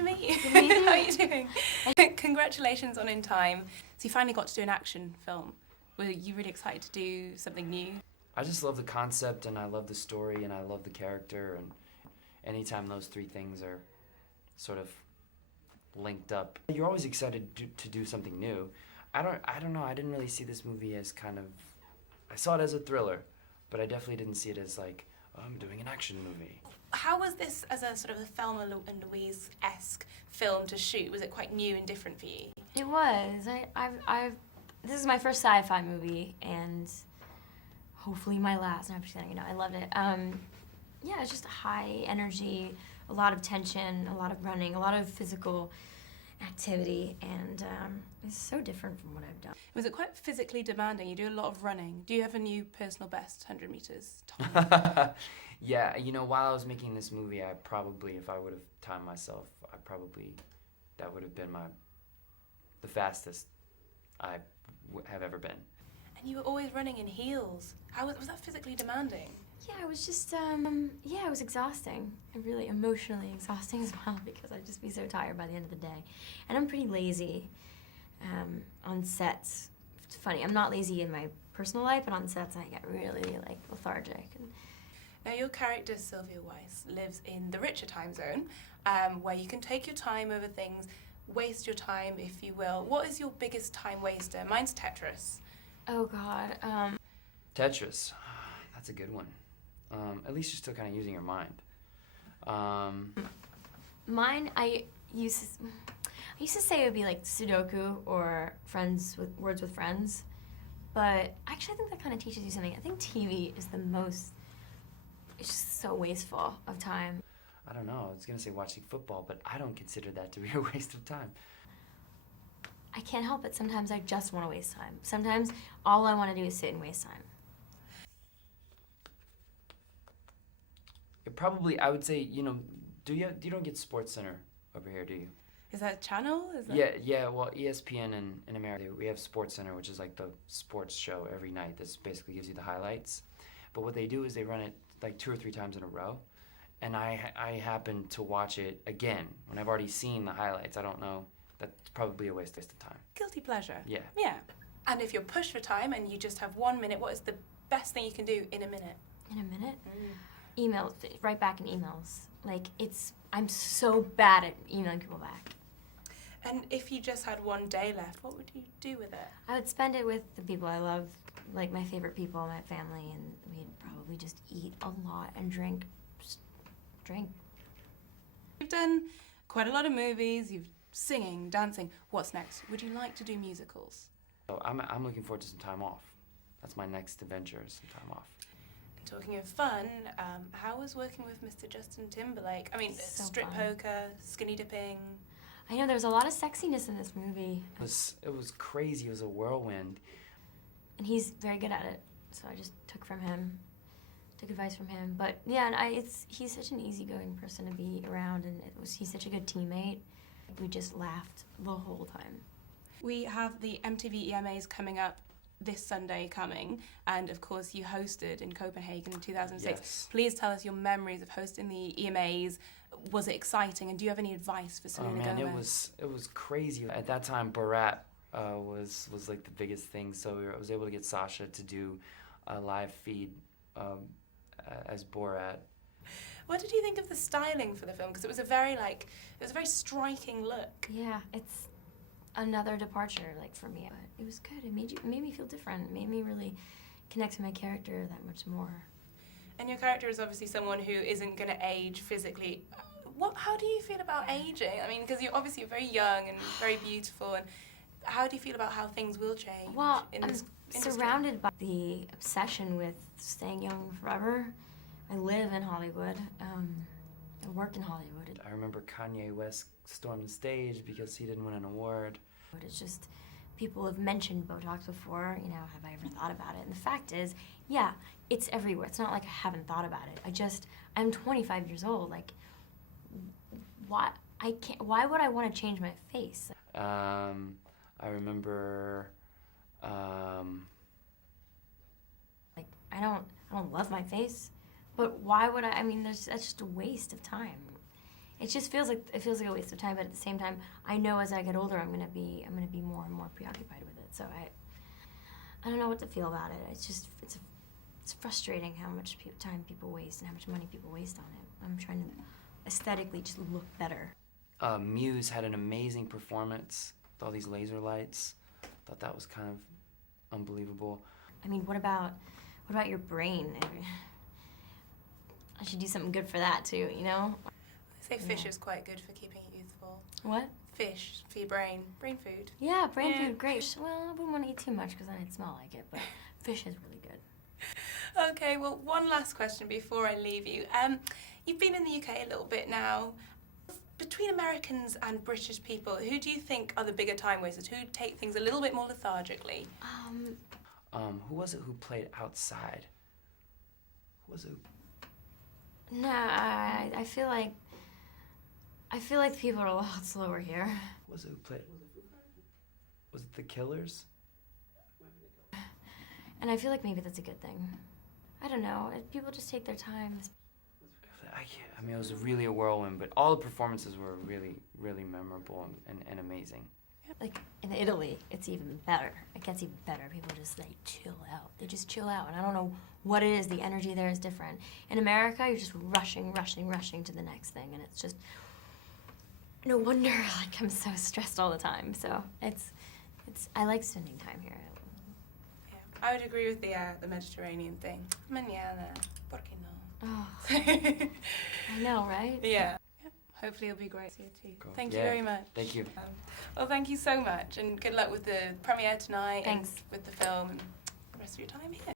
to meet you. Good to meet you. How are you doing? Congratulations on In Time. So you finally got to do an action film. Were you really excited to do something new? I just love the concept, and I love the story, and I love the character, and anytime those three things are sort of linked up, you're always excited to do something new. I don't know, I didn't really see this movie as kind of, I saw it as a thriller, but I definitely didn't see it as like, oh, I'm doing an action movie. How was this as a sort of a Thelma and Louise-esque film to shoot? Was it quite new and different for you? It was. This is my first sci-fi movie, and hopefully my last. No, I'm just kidding. I loved it. Yeah, it's just high energy, a lot of tension, a lot of running, a lot of physical activity, and it's so different from what I've done. Was it quite physically demanding? You do a lot of running. Do you have a new personal best 100 meters time? Yeah, while I was making this movie, I probably, if I would have timed myself, that would have been the fastest I have ever been. And you were always running in heels. How was that physically demanding? Yeah, it was just, it was exhausting. And really emotionally exhausting as well, because I'd just be so tired by the end of the day. And I'm pretty lazy on sets. It's funny, I'm not lazy in my personal life, but on sets I get really, lethargic. Now, your character, Sylvia Weiss, lives in the richer time zone, where you can take your time over things, waste your time, if you will. What is your biggest time waster? Mine's Tetris. Oh, God. Tetris. That's a good one. At least you're still kind of using your mind. Mine, I used to say it would be like Sudoku or Words with Friends, but actually I think that kind of teaches you something. I think TV is it's just so wasteful of time. I don't know, I was going to say watching football, but I don't consider that to be a waste of time. I can't help it. Sometimes I just want to waste time. Sometimes all I want to do is sit and waste time. Probably, I would say, you don't get Sports Center over here, do you? Is that a channel? Yeah. Well, ESPN in America, we have Sports Center, which is like the sports show every night. This basically gives you the highlights. But what they do is they run it like 2 or 3 times in a row, and I happen to watch it again when I've already seen the highlights. I don't know. That's probably a waste of time. Guilty pleasure. Yeah. Yeah. And if you're pushed for time and you just have 1 minute, what is the best thing you can do in a minute? In a minute? Emails, right back in emails. I'm so bad at emailing people back. And if you just had 1 day left, what would you do with it? I would spend it with the people I love, like my favorite people, my family, and we'd probably just eat a lot and drink. Just drink. You've done quite a lot of movies, you've singing, dancing. What's next? Would you like to do musicals? So I'm looking forward to some time off. That's my next adventure, some time off. Talking of fun, how was working with Mr. Justin Timberlake? I mean, So strip fun. poker, skinny dipping. I know there's a lot of sexiness in this movie. It was crazy. It was a whirlwind. And he's very good at it, so I just took advice from him. But yeah, and he's such an easygoing person to be around, and he's such a good teammate. We just laughed the whole time. We have the MTV EMAs coming up this Sunday coming, and of course you hosted in Copenhagen in 2006. Yes. Please tell us your memories of hosting the EMAs. Was it exciting, and do you have any advice for Selena Gomez? It was crazy. At that time, Borat was like the biggest thing, so I was able to get Sasha to do a live feed as Borat. What did you think of the styling for the film? Because it was a very striking look. Yeah, it's another departure, for me. But it was good. It made me feel different. It made me really connect to my character that much more. And your character is obviously someone who isn't going to age physically. How do you feel about aging? I mean, because you're obviously very young and very beautiful. And how do you feel about how things will change in this industry? Surrounded by the obsession with staying young forever. I live in Hollywood. I work in Hollywood. I remember Kanye West stormed the stage because he didn't win an award. It's just, people have mentioned Botox before, have I ever thought about it? And the fact is, yeah, it's everywhere. It's not like I haven't thought about it. I'm 25 years old. Why would I want to change my face? I remember, I don't love my face, but why would I mean, that's just a waste of time. it just feels like a waste of time. But at the same time, I know as I get older, I'm gonna be more and more preoccupied with it. So I don't know what to feel about it. It's frustrating how much time people waste and how much money people waste on it. I'm trying to aesthetically just look better. Muse had an amazing performance with all these laser lights. Thought that was kind of unbelievable. I mean, what about your brain? I should do something good for that too, you know? They say fish is quite good for keeping you youthful. What? Fish for your brain food. Yeah, brain food, great. Well, I wouldn't want to eat too much because then I'd smell like it, but fish is really good. Okay, well, one last question before I leave you. You've been in the UK a little bit now. Between Americans and British people, who do you think are the bigger time wasters? Who take things a little bit more lethargically? Who was it who played outside? Who was it? No, I feel like people are a lot slower here. Who was it who played? Was it the Killers? And I feel like maybe that's a good thing. I don't know. People just take their time. I mean, it was really a whirlwind, but all the performances were really, really memorable and amazing. Like in Italy, it's even better. It gets even better. People just like chill out. They just chill out, and I don't know what it is. The energy there is different. In America, you're just rushing to the next thing, and it's just no wonder like I'm so stressed all the time. So it's I like spending time here. Yeah, I would agree with the Mediterranean thing. Mañana, ¿por qué no? Oh, I know, right? Yeah. Hopefully it'll be great to see you too. Cool. Thank you very much. Thank you. Well, thank you so much, and good luck with the premiere tonight. Thanks. And with the film and the rest of your time here.